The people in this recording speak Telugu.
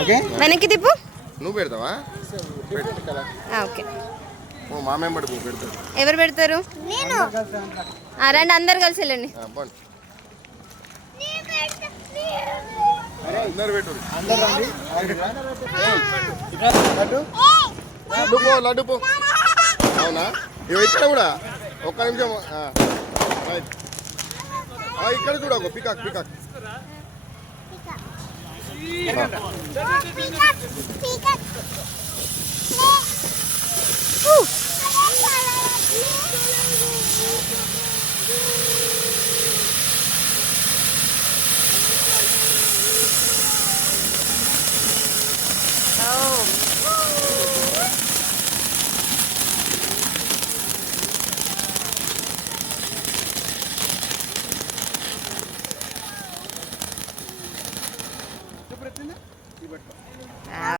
ఓకే వెనక్కి తిప్పు. నువ్వు పెడతావా? ఓకే. మా మెంబర్ పెడతాడు. ఎవరు పెడతారు? రండి, అందరు కలిసి వెళ్ళండి. అందరు పెట్టు. లడ్డు లడ్డు పో. అవునా? ఇవి ఇక్కడ కూడా ఒక్క నిమిషం. ఇక్కడ చూడ పికాక్ పికాక్.